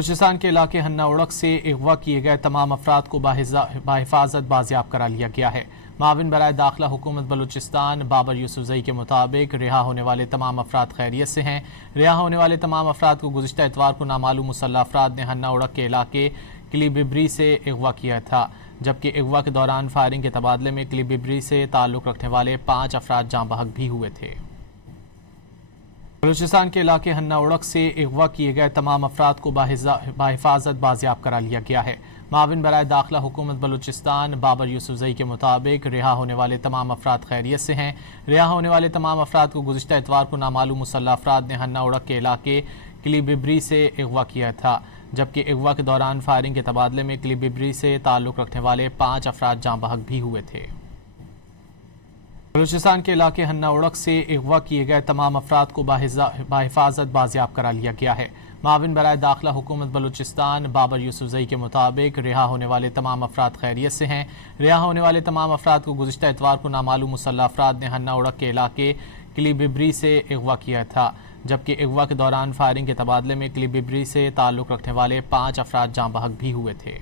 बलूचिस्तान के इलाके हन्ना उड़क से अगवा किए गए तमाम अफराद को बाहिफाजत बाजियाब करा लिया गया है। माविन बराए दाखिला हुकूमत बलूचिस्तान बाबर यूसुफजई के मुताबिक रिहा होने वाले तमाम अफराद खैरियत से हैं। रिहा होने वाले तमाम अफराद को गुज़िश्ता इतवार को नामालूम मुसल्लह अफराद ने हन्ना उड़क के इलाके किलीबिब्री से अगवा किया था, जबकि अगवा के दौरान फायरिंग के तबादले में किलीबिब्री से ताल्लुक़ रखने वाले 5 अफराद जाँ बहक भी हुए थे। बलूचिस्तान के इलाके हन्ना उड़क से अगवा किए गए तमाम अफराद को बाहिफाजत बाजियाब करा लिया गया है। माविन बराए दाखिला हुकूमत बलूचिस्तान बाबर यूसुफजई के मुताबिक रिहा होने वाले तमाम अफराद खैरियत से हैं। रिहा होने वाले तमाम अफराद को गुज़िश्ता इतवार को नामालूम मुसल्लह अफराद ने हन्ना उड़क के इलाके किलीबिब्री से अगवा किया था, जबकि अगवा के दौरान फायरिंग के तबादले में किलीबिब्री से ताल्लुक़ रखने वाले 5 अफराद जाँ बहक भी हुए थे। बलूचिस्तान के इलाके हन्ना उड़क से अगवा किए गए तमाम अफराद को बाहिफाजत बाजियाब करा लिया गया है। माविन बराए दाखिला हुकूमत बलूचिस्तान बाबर यूसुफजई के मुताबिक रिहा होने वाले तमाम अफराद खैरियत से हैं। रिहा होने वाले तमाम अफराद को गुज़िश्ता इतवार को नामालूम मुसल्लह अफराद ने हन्ना उड़क के इलाके किलीबिब्री से अगवा किया था, जबकि अगवा के दौरान फायरिंग के तबादले में किलीबिब्री से ताल्लुक़ रखने वाले 5 अफराद जाँ बहक भी हुए थे।